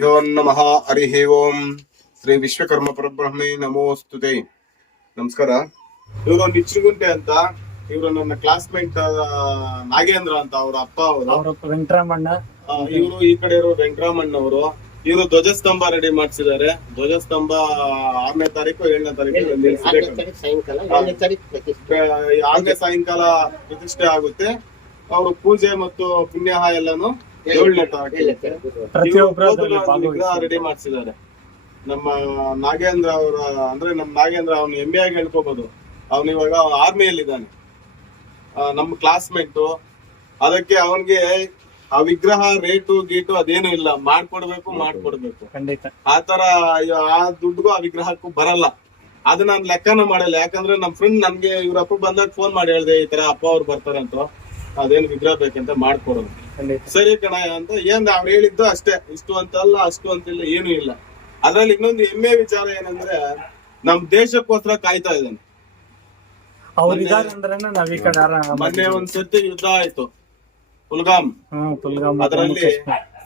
ಗುರುಭ್ಯೋ ನಮಃ ಹರಿಃ ಓಂ ಶ್ರೀ ವಿಶ್ವಕರ್ಮ ಪರಬ್ರಹ್ಮೇ ನಮೋಸ್ತುತೆ. ನಮಸ್ಕಾರ. ಇವರು ನಿಚ್ಚುಗುಂಟೆ ಅಂತ, ಇವರು ನನ್ನ ಕ್ಲಾಸ್ಮೇಟ್ ನಾಗೇಂದ್ರ ಅಂತ, ಅವ್ರ ಅಪ್ಪ ಅವರು ವೆಂಕಟರಾಮಣ್ಣ. ಇವರು ಈ ಕಡೆ ಇರೋ ವೆಂಕಟರಾಮಣ್ಣ ಅವರು. ಇವರು ಧ್ವಜಸ್ತಂಭ ರೆಡಿ ಮಾಡಿಸಿದ್ದಾರೆ. ಧ್ವಜಸ್ತಂಭ 6ನೇ ತಾರೀಕು 7ನೇ ತಾರೀಕು 6ನೇ ಸಾಯಂಕಾಲ ಪ್ರತಿಷ್ಠೆ ಆಗುತ್ತೆ. ಅವರು ಪೂಜೆ ಮತ್ತು ಪುಣ್ಯಾಹ ಎಲ್ಲಾನು 7ನೇ ತಾರೀಕು ರೆಡಿ ಮಾಡಿಸಿದ್ದಾರೆ. ನಮ್ಮ ನಾಗೇಂದ್ರ ಅವರ ಅಂದ್ರೆ ನಮ್ಮ ನಾಗೇಂದ್ರ ಅವನು ಹೆಮ್ಮೆ ಆಗಿ ಹೇಳ್ಕೋಬಹುದು. ಅವನು ಇವಾಗ ಆರ್ಮಿಯಲ್ಲಿ ಇದ್ದಾನೆ, ನಮ್ಮ ಕ್ಲಾಸ್ಮೇಟ್. ಅದಕ್ಕೆ ಅವನ್ಗೆ ಆ ವಿಗ್ರಹ ರೇಟು ಗೀಟು ಅದೇನು ಇಲ್ಲ, ಮಾಡ್ಕೊಡ್ಬೇಕು. ಆತರ ಆ ದುಡ್ಡುಗೂ ಆ ವಿಗ್ರಹಕ್ಕೂ ಬರಲ್ಲ. ಅದು ನಾನ್ ಲೆಕ್ಕನ ಮಾಡಲ್ಲ. ಯಾಕಂದ್ರೆ ನಮ್ ಫ್ರೆಂಡ್ ನನ್ಗೆ ಇವ್ರ ಅಪ್ಪ ಬಂದಾಗ ಫೋನ್ ಮಾಡಿ ಹೇಳ್ದೆ, ಈ ತರ ಅಪ್ಪ ಅವ್ರು ಬರ್ತಾರಂತ, ಅದೇನು ವಿಗ್ರಹ ಬೇಕಂತ ಮಾಡ್ಕೊಡೋದು. ಸರಿ ಕಣ ಅಂತ ಏನ್ ಅವ್ರು ಹೇಳಿದ್ದು ಅಷ್ಟೇ. ಇಷ್ಟು ಅಂತಲ್ಲ ಅಷ್ಟು ಅಂತಿಲ್ಲ, ಏನು ಇಲ್ಲ. ಅದ್ರಲ್ಲಿ ಇನ್ನೊಂದು ಹೆಮ್ಮೆ ವಿಚಾರ ಏನಂದ್ರೆ ನಮ್ ದೇಶಕ್ಕೋಸ್ಕರ ಕಾಯ್ತಾ ಇದ್ದಾನೆ. ಮೊನ್ನೆ ಒಂದ್ ಸರ್ತಿ ಯುದ್ಧ ಆಯ್ತು ಪುಲ್ಗಾಮ್. ಅದರಲ್ಲಿ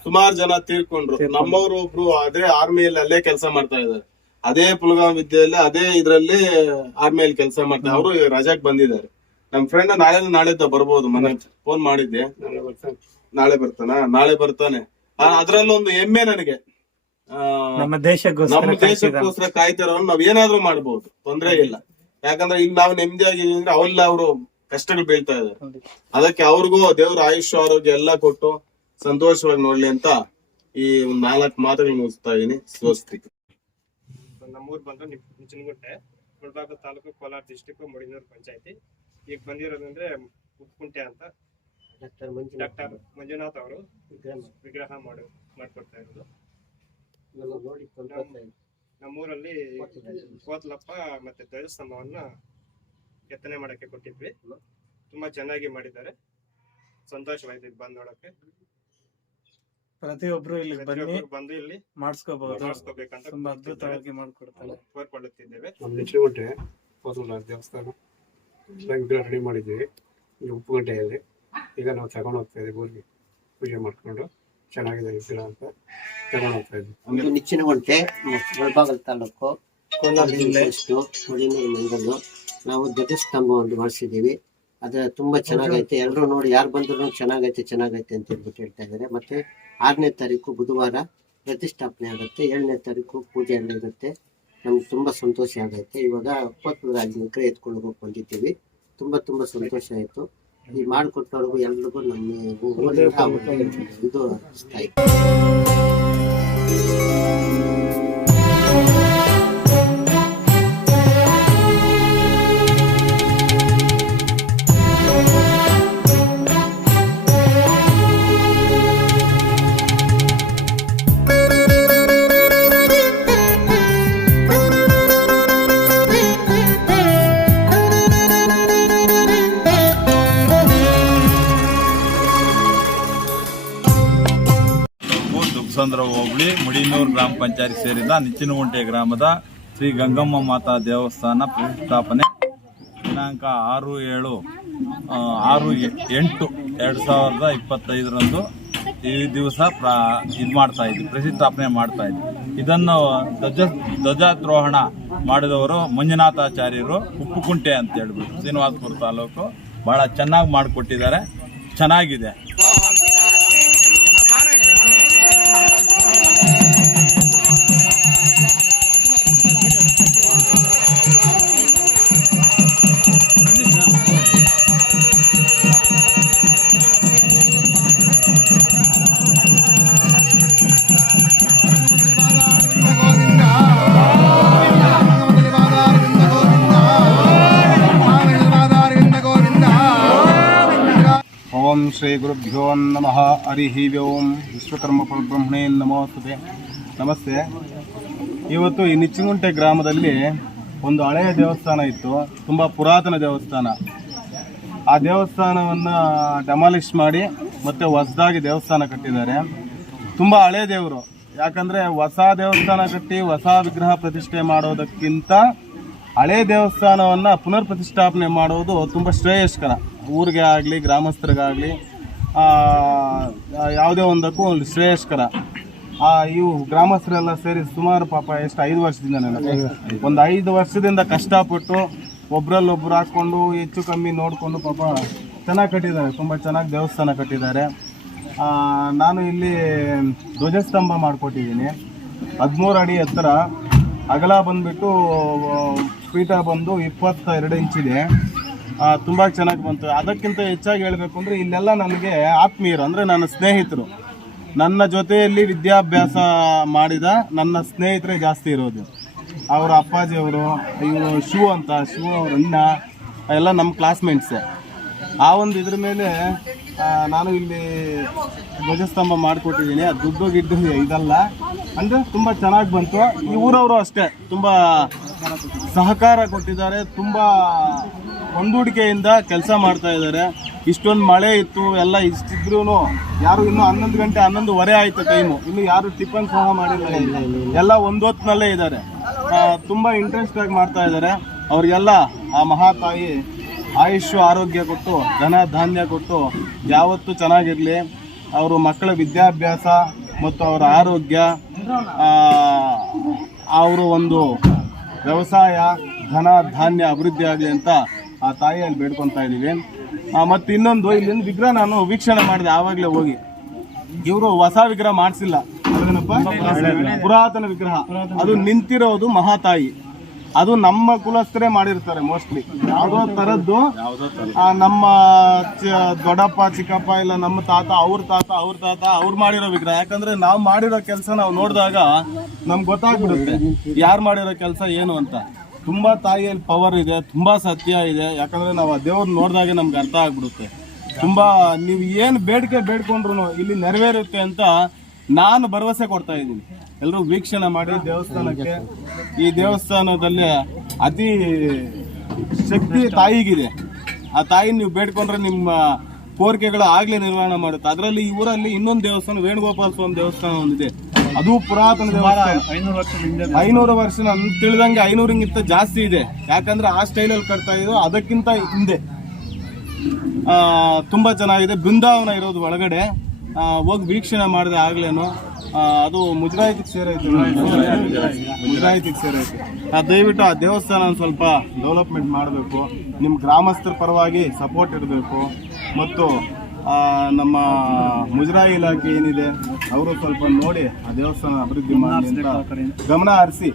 ಸುಮಾರು ಜನ ತೀರ್ಕೊಂಡ್ರು. ನಮ್ಮವ್ರು ಒಬ್ರು ಅದೇ ಆರ್ಮಿಯಲ್ಲಿ ಅಲ್ಲೇ ಕೆಲಸ ಮಾಡ್ತಾ ಇದ್ದಾರೆ. ಅದೇ ಪುಲ್ಗಾಮ್ ವಿದ್ಯೆಯಲ್ಲಿ ಅದೇ ಇದ್ರಲ್ಲಿ ಆರ್ಮಿಯಲ್ಲಿ ಕೆಲಸ ಮಾಡ್ತಾರೆ. ಅವರು ರಜಾಕ್ ಬಂದಿದ್ದಾರೆ. ನಮ್ ಫ್ರೆಂಡ್ ನಾಳೆದ ಬರ್ಬೋದು. ಮನೆ ಫೋನ್ ಮಾಡಿದ್ದೆ, ನಾಳೆ ಬರ್ತಾನೆ. ಅದ್ರಲ್ಲೊಂದು ಹೆಮ್ಮೆ ನನಗೆ. ನಮ್ಮ ದೇಶಕ್ಕೋಸ್ಕರ ಕಾಯ್ತಿರೋರು ನಾವ್ ಏನಾದ್ರೂ ಮಾಡ್ಬೋದು, ತೊಂದ್ರೆ ಇಲ್ಲ. ಯಾಕಂದ್ರೆ ಈಗ ನಾವು ನೆಮ್ಮದಿಯಾಗಿದ್ದೀವಿ ಅಂದ್ರೆ ಅವೆಲ್ಲ ಅವರು ಕಷ್ಟಗಳು ಬೀಳ್ತಾ ಇದಾರೆ. ಅದಕ್ಕೆ ಅವ್ರಿಗೂ ದೇವ್ರ ಆಯುಷ್ಯ ಆರೋಗ್ಯ ಎಲ್ಲ ಕೊಟ್ಟು ಸಂತೋಷವಾಗಿ ನೋಡ್ಲಿ ಅಂತ ಈ ಒಂದ್ 4 ಮಾತುಗಳು ಮುಗಿಸ್ತಾ ಇದೀನಿ. ಸ್ವಸ್ತಿ. ನಮ್ಮೂರ್ ಬಂದು ನಿಚ್ಚನಗುಂಟೆ, ಮುಳಬಾಗಿಲು ತಾಲೂಕು, ಕೋಲಾರ ಡಿಸ್ಟಿಕ್, ಮುಡಿನೂರು ಪಂಚಾಯತಿ. ಈಗ ಬಂದಿರೋದಂದ್ರೆ ಉಪ್ಪುಂಟೆ ಅಂತ ಡಾಕ್ಟರ್ ಮಂಜುನಾಥ್ ಅವರು ವಿಗ್ರಹ ಮಾಡ್ಕೊಡ್ತಾ ಇರೋದು. ನಮ್ಮೂರಲ್ಲಿ ಕೋತ್ಲಪ್ಪ ಮತ್ತೆ ಧ್ವಜಸ್ತಂಭವನ್ನ ಕೆತ್ತನೆ ಮಾಡಕ್ಕೆ ಕೊಟ್ಟಿದ್ವಿ. ತುಂಬಾ ಚೆನ್ನಾಗಿ ಮಾಡಿದ್ದಾರೆ. ಸಂತೋಷವಾಯ್ತು ಇದು ಬಂದ್ ನೋಡಕ್ಕೆ. ಪ್ರತಿಯೊಬ್ರು ಇಲ್ಲಿ ಬಂದು ಇಲ್ಲಿ ಮಾಡಿಸ್ಕೋಬೇಕಂತ ತುಂಬಾ ಅದ್ಭುತವಾಗಿ ಮಾಡ್ಕೊಡ್ತಾರೆ, ಕೋರ್ಕೊಳ್ಳುತ್ತಿದ್ದೇವೆ. ನಮ್ಮ ನಿಚ್ಚನಗುಂಟೆ ದೇವಸ್ಥಾನ ವಿಗ್ರಹ ರೆಡಿ ಮಾಡಿದ್ದೀವಿ. ಈಗ ಉಪ್ಪುಗಂಟೆಯಲ್ಲಿ ಈಗ ನಾವು ತಗೊಂಡು ಹೋಗ್ತಾ ಇದ್ದೀವಿ ಊರಿಗೆ. ಪೂಜೆ ಮಾಡ್ಕೊಂಡು ಚೆನ್ನಾಗಿದೆ ವಿಗ್ರಹ ಅಂತ ತಗೊಂಡು ಹೋಗ್ತಾ ಇದ್ದೀವಿ. ನಿಚ್ಚನಗುಂಟೆ, ಮುಳಬಾಗಿಲು ತಾಲೂಕು, ಕೋಲಾರ ಜಿಲ್ಲೆ, ಮುಡಿನೂರು ಮಂಡಲ. ನಾವು ಧ್ವಜಸ್ತಂಭ ಒಂದು ಮಾಡಿಸಿದ್ದೀವಿ. ಅದು ತುಂಬಾ ಚೆನ್ನಾಗೈತೆ. ಎಲ್ಲರೂ ನೋಡಿ, ಯಾರು ಬಂದ್ರು ಚೆನ್ನಾಗೈತೆ ಅಂತ ಹೇಳ್ಬಿಟ್ಟು ಹೇಳ್ತಾ ಇದ್ದಾರೆ. ಮತ್ತೆ 6ನೇ ತಾರೀಕು ಬುಧವಾರ ಪ್ರತಿಷ್ಠಾಪನೆ ಆಗುತ್ತೆ. 7ನೇ ತಾರೀಕು ಪೂಜೆ ಎಲ್ಲ ಇರುತ್ತೆ. ನಮ್ಗೆ ತುಂಬಾ ಸಂತೋಷ ಆಗೈತೆ. ಇವಾಗ 20 ರಾಜನಕರೆ ಎತ್ಕೊಂಡು ಹೋಗಿ ಬಂದಿದ್ದೀವಿ. ತುಂಬಾ ಸಂತೋಷ ಆಯ್ತು. ಈ ಮಾಡಿಕೊಟ್ಟವ್ರಿಗೂ ಎಲ್ರಿಗೂ ನಮ್ಮ ಇದು ಅನಿಸ್ತಾ ಇತ್ತು. ಹೋಬಳಿ ಮುಡಿನೂರು ಗ್ರಾಮ ಪಂಚಾಯತ್ ಸೇರಿದ ನಿಚ್ಚನಗುಂಟೆ ಗ್ರಾಮದ ಶ್ರೀ ಗಂಗಮ್ಮ ಮಾತಾ ದೇವಸ್ಥಾನ ಪ್ರತಿಷ್ಠಾಪನೆ ದಿನಾಂಕ 6/8/2025 ಈ ದಿವಸ ಇದು ಮಾಡ್ತಾ ಇದ್ವಿ, ಪ್ರತಿಷ್ಠಾಪನೆ ಮಾಡ್ತಾ ಇದ್ವಿ. ಇದನ್ನು ಧ್ವಜಾರೋಹಣ ಮಾಡಿದವರು ಮಂಜುನಾಥಾಚಾರ್ಯರು, ಉಪ್ಪುಕುಂಟೆ ಅಂತ ಹೇಳ್ಬಿಟ್ಟು, ಶ್ರೀನಿವಾಸಪುರ ತಾಲೂಕು. ಬಹಳ ಚೆನ್ನಾಗಿ ಮಾಡಿಕೊಟ್ಟಿದ್ದಾರೆ, ಚೆನ್ನಾಗಿದೆ. ಓಂ ಶ್ರೀ ಗುರುಭ್ಯೋ ನಮಃ ಹರಿಃ ಓಂ ವಿಶ್ವಕರ್ಮ ಪರಬ್ರಹ್ಮಣೇ ನಮೋಸ್ತುತೆ. ನಮಸ್ತೆ. ಇವತ್ತು ಈ ನಿಚ್ಚನಗುಂಟೆ ಗ್ರಾಮದಲ್ಲಿ ಒಂದು ಹಳೆಯ ದೇವಸ್ಥಾನ ಇತ್ತು, ತುಂಬ ಪುರಾತನ ದೇವಸ್ಥಾನ. ಆ ದೇವಸ್ಥಾನವನ್ನು ಡೆಮಾಲಿಷ್ ಮಾಡಿ ಮತ್ತೆ ಹೊಸದಾಗಿ ದೇವಸ್ಥಾನ ಕಟ್ಟಿದ್ದಾರೆ. ತುಂಬ ಹಳೆ ದೇವರು. ಯಾಕಂದರೆ ಹೊಸ ದೇವಸ್ಥಾನ ಕಟ್ಟಿ ಹೊಸ ವಿಗ್ರಹ ಪ್ರತಿಷ್ಠೆ ಮಾಡೋದಕ್ಕಿಂತ ಹಳೆ ದೇವಸ್ಥಾನವನ್ನು ಪುನರ್ ಪ್ರತಿಷ್ಠಾಪನೆ ಮಾಡೋದು ತುಂಬ ಶ್ರೇಯಸ್ಕರ. ಊರಿಗೆ ಆಗಲಿ, ಗ್ರಾಮಸ್ಥರಿಗಾಗಲಿ, ಯಾವುದೇ ಒಂದಕ್ಕೂ ಶ್ರೇಯಸ್ಕರ. ಇವು ಗ್ರಾಮಸ್ಥರೆಲ್ಲ ಸೇರಿ ಸುಮಾರು ಪಾಪ ಎಷ್ಟು 5 ವರ್ಷದಿಂದ ಒಂದು 5 ವರ್ಷದಿಂದ ಕಷ್ಟಪಟ್ಟು ಒಬ್ರಲ್ಲೊಬ್ರು ಹಾಕ್ಕೊಂಡು ಹೆಚ್ಚು ಕಮ್ಮಿ ನೋಡಿಕೊಂಡು ಪಾಪ ಚೆನ್ನಾಗಿ ಕಟ್ಟಿದ್ದಾರೆ, ತುಂಬ ಚೆನ್ನಾಗಿ ದೇವಸ್ಥಾನ ಕಟ್ಟಿದ್ದಾರೆ. ನಾನು ಇಲ್ಲಿ ಧ್ವಜಸ್ತಂಭ ಮಾಡಿಕೊಟ್ಟಿದ್ದೀನಿ. 13 ಅಡಿ ಎತ್ತರ, ಅಗಲ ಬಂದುಬಿಟ್ಟು ಪೀಠ ಬಂದು 22 ಇಂಚಿದೆ. ತುಂಬ ಚೆನ್ನಾಗಿ ಬಂತು. ಅದಕ್ಕಿಂತ ಹೆಚ್ಚಾಗಿ ಹೇಳಬೇಕು ಅಂದರೆ ಇಲ್ಲೆಲ್ಲ ನನಗೆ ಆತ್ಮೀಯರು, ಅಂದರೆ ನನ್ನ ಸ್ನೇಹಿತರು, ನನ್ನ ಜೊತೆಯಲ್ಲಿ ವಿದ್ಯಾಭ್ಯಾಸ ಮಾಡಿದ ನನ್ನ ಸ್ನೇಹಿತರೇ ಜಾಸ್ತಿ ಇರೋದು. ಅವರ ಅಪ್ಪಾಜಿಯವರು, ಇವರು ಶಿವ ಅವ್ರ ಅಣ್ಣ ಎಲ್ಲ ನಮ್ಮ ಕ್ಲಾಸ್ಮೇಟ್ಸೇ. ಆ ಒಂದು ಇದ್ರ ಮೇಲೆ ನಾನು ಇಲ್ಲಿ ಧ್ವಜಸ್ತಂಭ ಮಾಡಿಕೊಟ್ಟಿದ್ದೀನಿ. ಅದು ದುಡ್ಡು ಗಿಡ್ಡು ಇದಲ್ಲ, ಅಂದರೆ ತುಂಬ ಚೆನ್ನಾಗಿ ಬಂತು. ಈ ಊರವರು ಅಷ್ಟೇ ತುಂಬ ಸಹಕಾರ ಕೊಟ್ಟಿದ್ದಾರೆ, ತುಂಬ ಹೊಂದಾಣಿಕೆಯಿಂದ ಕೆಲಸ ಮಾಡ್ತಾ ಇದ್ದಾರೆ. ಇಷ್ಟೊಂದು ಮಳೆ ಇತ್ತು, ಎಲ್ಲ ಇಷ್ಟಿದ್ರೂ ಯಾರು ಇನ್ನೂ 11 ಗಂಟೆ 11:15 ಆಯಿತು ಟೈಮು, ಇನ್ನು ಯಾರು ಟಿಫನ್ ಸಹ ಮಾಡಿಲ್ಲ. ಎಲ್ಲ ಒಂದು ಹೊತ್ತಿನಲ್ಲೇ ಇದ್ದಾರೆ, ತುಂಬ ಇಂಟ್ರೆಸ್ಟಾಗಿ ಮಾಡ್ತಾ ಇದ್ದಾರೆ. ಅವ್ರಿಗೆಲ್ಲ ಆ ಮಹಾತಾಯಿ ಆಯುಷ್ಯ ಆರೋಗ್ಯ ಕೊಟ್ಟು ಧನ ಧಾನ್ಯ ಕೊಟ್ಟು ಯಾವತ್ತೂ ಚೆನ್ನಾಗಿರಲಿ. ಅವರು ಮಕ್ಕಳ ವಿದ್ಯಾಭ್ಯಾಸ ಮತ್ತು ಅವರ ಆರೋಗ್ಯ, ಅವರು ಒಂದು ವ್ಯವಸಾಯ ಧನ ಧಾನ್ಯ ಅಭಿವೃದ್ಧಿ ಆಗಲಿ ಅಂತ ಆ ತಾಯಿಯಲ್ಲಿ ಬೇಡ್ಕೊತಾ ಇದ್ದೀವಿ. ಮತ್ತು ಇನ್ನೊಂದು, ಇಲ್ಲಿಂದ ವಿಗ್ರಹ ನಾನು ವೀಕ್ಷಣೆ ಮಾಡಿದೆ ಆವಾಗಲೇ ಹೋಗಿ. ಇವರು ಹೊಸ ವಿಗ್ರಹ ಮಾಡಿಸಿಲ್ಲ, ಪುರಾತನ ವಿಗ್ರಹ. ಅದು ನಿಂತಿರೋದು ಮಹಾತಾಯಿ, ಅದು ನಮ್ಮ ಕುಲಸ್ಥರೇ ಮಾಡಿರ್ತಾರೆ ಮೋಸ್ಟ್ಲಿ. ಯಾವುದೋ ಥರದ್ದು ನಮ್ಮ ದೊಡ್ಡಪ್ಪ ಚಿಕ್ಕಪ್ಪ ಇಲ್ಲ ನಮ್ಮ ತಾತ ಅವ್ರು ಮಾಡಿರೋ ವಿಗ್ರಹ. ಯಾಕಂದ್ರೆ ನಾವು ಮಾಡಿರೋ ಕೆಲಸ ನಾವು ನೋಡಿದಾಗ ನಮ್ಗೆ ಗೊತ್ತಾಗ್ಬಿಡುತ್ತೆ ಯಾರು ಮಾಡಿರೋ ಕೆಲಸ ಏನು ಅಂತ. ತುಂಬ ತಾಯಿಯಲ್ಲಿ ಪವರ್ ಇದೆ, ತುಂಬ ಸತ್ಯ ಇದೆ. ಯಾಕಂದ್ರೆ ನಾವು ಆ ದೇವ್ರು ನೋಡಿದಾಗೆ ನಮ್ಗೆ ಅರ್ಥ ಆಗ್ಬಿಡುತ್ತೆ. ತುಂಬ ನೀವು ಏನು ಬೇಡಿಕೆ ಬೇಡ್ಕೊಂಡ್ರು ಇಲ್ಲಿ ನೆರವೇರುತ್ತೆ ಅಂತ ನಾನು ಭರವಸೆ ಕೊಡ್ತಾ ಇದ್ದೀನಿ. ಎಲ್ಲರೂ ವೀಕ್ಷಣೆ ಮಾಡಿ ದೇವಸ್ಥಾನಕ್ಕೆ. ಈ ದೇವಸ್ಥಾನದಲ್ಲಿ ಅತಿ ಶಕ್ತಿ ತಾಯಿಗಿದೆ. ಆ ತಾಯಿ ನೀವು ಬೇಡ್ಕೊಂಡ್ರೆ ನಿಮ್ಮ ಕೋರಿಕೆಗಳು ಆಗ್ಲೇ ನಿರ್ವಹಣೆ ಮಾಡುತ್ತೆ. ಅದರಲ್ಲಿ ಈ ಊರಲ್ಲಿ ಇನ್ನೊಂದು ದೇವಸ್ಥಾನ, ವೇಣುಗೋಪಾಲ ಸ್ವಾಮಿ ದೇವಸ್ಥಾನ ಒಂದಿದೆ. ಅದು ಪುರಾತನ ದೇವಸ್ಥಾನ, 500 ವರ್ಷ ನನ್ ತಿಳಿದಂಗೆ 500ಗಿಂತ ಜಾಸ್ತಿ ಇದೆ. ಯಾಕಂದ್ರೆ ಆ ಸ್ಟೈಲಲ್ಲಿ ಕಟ್ತಾ ಇದ್ದು, ಅದಕ್ಕಿಂತ ಹಿಂದೆ ತುಂಬ ಚೆನ್ನಾಗಿದೆ. ಬೃಂದಾವನ ಇರೋದು ಒಳಗಡೆ, ಹೋಗಿ ವೀಕ್ಷಣೆ ಮಾಡಿದೆ ಆಗ್ಲೇನು. ಅದು ಮುಜರಾಯಿತಿಗೆ ಸೇರೈತೆ. ದಯವಿಟ್ಟು ಆ ದೇವಸ್ಥಾನ ಸ್ವಲ್ಪ ಡೆವಲಪ್ಮೆಂಟ್ ಮಾಡಬೇಕು. ನಿಮ್ಮ ಗ್ರಾಮಸ್ಥರ ಪರವಾಗಿ ಸಪೋರ್ಟ್ ಇರಬೇಕು. ಮತ್ತು ನಮ್ಮ ಮುಜರಾಯಿ ಇಲಾಖೆ ಏನಿದೆ ಅವರು ಸ್ವಲ್ಪ ನೋಡಿ ಆ ದೇವಸ್ಥಾನ ಅಭಿವೃದ್ಧಿ ಮಾಡಿ ಅಂತ ಗಮನ ಹರಿಸಿ.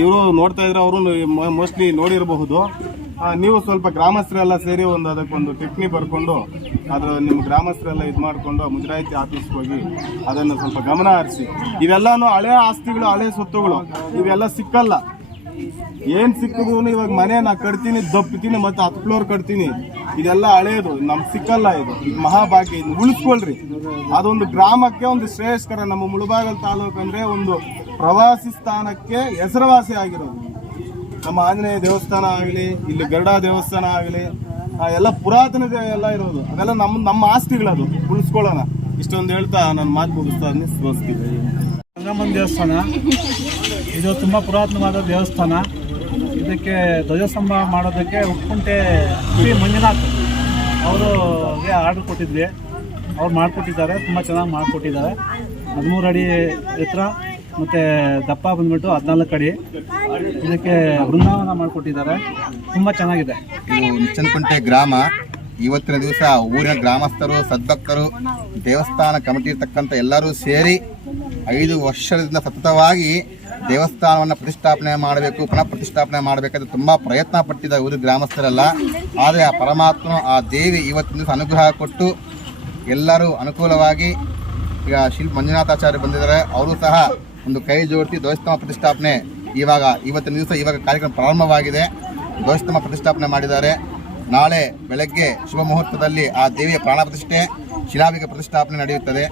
ಇವರು ನೋಡ್ತಾ ಇದ್ರೆ ಅವರು ಮೋಸ್ಟ್ಲಿ ನೋಡಿರಬಹುದು. ನೀವು ಸ್ವಲ್ಪ ಗ್ರಾಮಸ್ಥರೆಲ್ಲ ಸೇರಿ ಅದಕ್ಕೊಂದು ಟಿಪ್ಪಣಿ ಬರ್ಕೊಂಡು ನಿಮ್ಮ ಗ್ರಾಮಸ್ಥರೆಲ್ಲ ಇದು ಮಾಡಿಕೊಂಡು ಮುಜರಾಯಿತಿ ಆಫೀಸ್ಗೆ ಹೋಗಿ ಅದನ್ನು ಸ್ವಲ್ಪ ಗಮನ ಹರಿಸಿ. ಇವೆಲ್ಲನೂ ಹಳೆ ಆಸ್ತಿಗಳು, ಹಳೆ ಸ್ವತ್ತುಗಳು, ಇವೆಲ್ಲ ಸಿಕ್ಕಲ್ಲ. ಏನು ಸಿಕ್ಕಿದ್ರು ಇವಾಗ ಮನೆ ನಾ ಕಟ್ತೀನಿ, ದಪ್ಪತೀನಿ, ಮತ್ತು 10 ಫ್ಲೋರ್ ಕಟ್ತೀನಿ, ಇದೆಲ್ಲ ಹಳೇದು, ನಮ್ಗೆ ಸಿಕ್ಕಲ್ಲ. ಇದು ಮಹಾಭಾಗ್ಯ, ಇದನ್ನ ಉಳಿಸ್ಕೊಳ್ರಿ. ಅದೊಂದು ಗ್ರಾಮಕ್ಕೆ ಒಂದು ಶ್ರೇಯಸ್ಕರ. ನಮ್ಮ ಮುಳಬಾಗಲ್ ತಾಲೂಕು ಅಂದರೆ ಒಂದು ಪ್ರವಾಸಿ ಸ್ಥಾನಕ್ಕೆ ಹೆಸರುವಾಸಿ ಆಗಿರೋದು. ನಮ್ಮ ಆಂಜನೇಯ ದೇವಸ್ಥಾನ ಆಗಲಿ, ಇಲ್ಲಿ ಗರುಡ ದೇವಸ್ಥಾನ ಆಗಲಿ, ಎಲ್ಲ ಪುರಾತನ ಎಲ್ಲ ಇರೋದು. ಅದೆಲ್ಲ ನಮ್ಮ ಆಸ್ತಿಗಳದು, ಉಳಿಸ್ಕೊಳ್ಳೋಣ. ಇಷ್ಟೊಂದು ಹೇಳ್ತಾ ನನ್ನ ಮಾತು ಮುಗಿಸ್ತಾ ಸ್ಮರಿಸ್ತೀವಿ. ಗಂಗಮ್ಮನ ದೇವಸ್ಥಾನ ಇದು ತುಂಬ ಪುರಾತನವಾದ ದೇವಸ್ಥಾನ. ಇದಕ್ಕೆ ಧ್ವಜಸ್ತಂಭ ಮಾಡೋದಕ್ಕೆ ಉಪ್ಪುಂಟೆ ಶ್ರೀ ಮಂಜುನಾಥ್ ಅವರಿಗೆ ಆರ್ಡರ್ ಕೊಟ್ಟಿದ್ವಿ. ಅವ್ರು ಮಾಡಿಕೊಟ್ಟಿದ್ದಾರೆ, ತುಂಬ ಚೆನ್ನಾಗಿ ಮಾಡಿಕೊಟ್ಟಿದ್ದಾರೆ. 13 ಅಡಿ ಎತ್ತರ ಮತ್ತು ದಪ್ಪ ಬಂದ್ಬಿಟ್ಟು 14 ಅಡಿ. ಇದಕ್ಕೆ ಬೃಂದಾವನ ಮಾಡಿಕೊಟ್ಟಿದ್ದಾರೆ, ತುಂಬ ಚೆನ್ನಾಗಿದೆ. ಇದು ನಿಚ್ಚನಕುಂಟೆ ಗ್ರಾಮ. ಇವತ್ತಿನ ದಿವಸ ಊರಿನ ಗ್ರಾಮಸ್ಥರು, ಸದ್ಭಕ್ತರು, ದೇವಸ್ಥಾನ ಕಮಿಟಿ ಇರ್ತಕ್ಕಂಥ ಎಲ್ಲರೂ ಸೇರಿ 5 ವರ್ಷದಿಂದ ಸತತವಾಗಿ ದೇವಸ್ಥಾನವನ್ನು ಪ್ರತಿಷ್ಠಾಪನೆ ಮಾಡಬೇಕು, ಪುನಃ ಪ್ರತಿಷ್ಠಾಪನೆ ಮಾಡಬೇಕಂತ ತುಂಬ ಪ್ರಯತ್ನ ಪಟ್ಟಿದ್ದಾರೆ ಊರಿನ ಗ್ರಾಮಸ್ಥರೆಲ್ಲ. ಆದರೆ ಆ ಪರಮಾತ್ಮನು, ಆ ದೇವಿ ಇವತ್ತಿನ ದಿವಸ ಅನುಗ್ರಹ ಕೊಟ್ಟು ಎಲ್ಲರೂ ಅನುಕೂಲವಾಗಿ, ಈಗ ಶಿಲ್ಪ ಮಂಜುನಾಥಾಚಾರ್ಯ ಬಂದಿದ್ದಾರೆ, ಅವರು ಸಹ ಒಂದು ಕೈ ಜೋಡಿಸಿ ಧ್ವಜಸ್ತಂಭ ಪ್ರತಿಷ್ಠಾಪನೆ ಇವತ್ತಿನ ದಿವಸ ಕಾರ್ಯಕ್ರಮ ಪ್ರಾರಂಭವಾಗಿದೆ. ಧ್ವಜಸ್ತಂಭ ಪ್ರತಿಷ್ಠಾಪನೆ ಮಾಡಿದ್ದಾರೆ. ನಾಳೆ ಬೆಳಗ್ಗೆ ಶುಭ ಮುಹೂರ್ತದಲ್ಲಿ ಆ ದೇವಿಯ ಪ್ರಾಣ ಪ್ರತಿಷ್ಠೆ, ಶಿಲಾಭಿಷೇಕ ಪ್ರತಿಷ್ಠಾಪನೆ ನಡೆಯುತ್ತದೆ.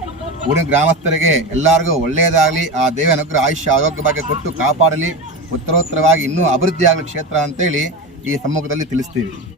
ಊರಿನ ಗ್ರಾಮಸ್ಥರಿಗೆ ಎಲ್ಲರಿಗೂ ಒಳ್ಳೆಯದಾಗಲಿ, ಆ ದೇವಿ ಅನುಗ್ರಹ ಆಯುಷ್ಯ ಆರೋಗ್ಯ ಬಗ್ಗೆ ಕೊಟ್ಟು ಕಾಪಾಡಲಿ, ಉತ್ತರೋತ್ತರವಾಗಿ ಇನ್ನೂ ಅಭಿವೃದ್ಧಿ ಆಗಲಿ ಕ್ಷೇತ್ರ ಅಂತೇಳಿ ಈ ಸಮ್ಮುಖದಲ್ಲಿ ತಿಳಿಸ್ತೀವಿ.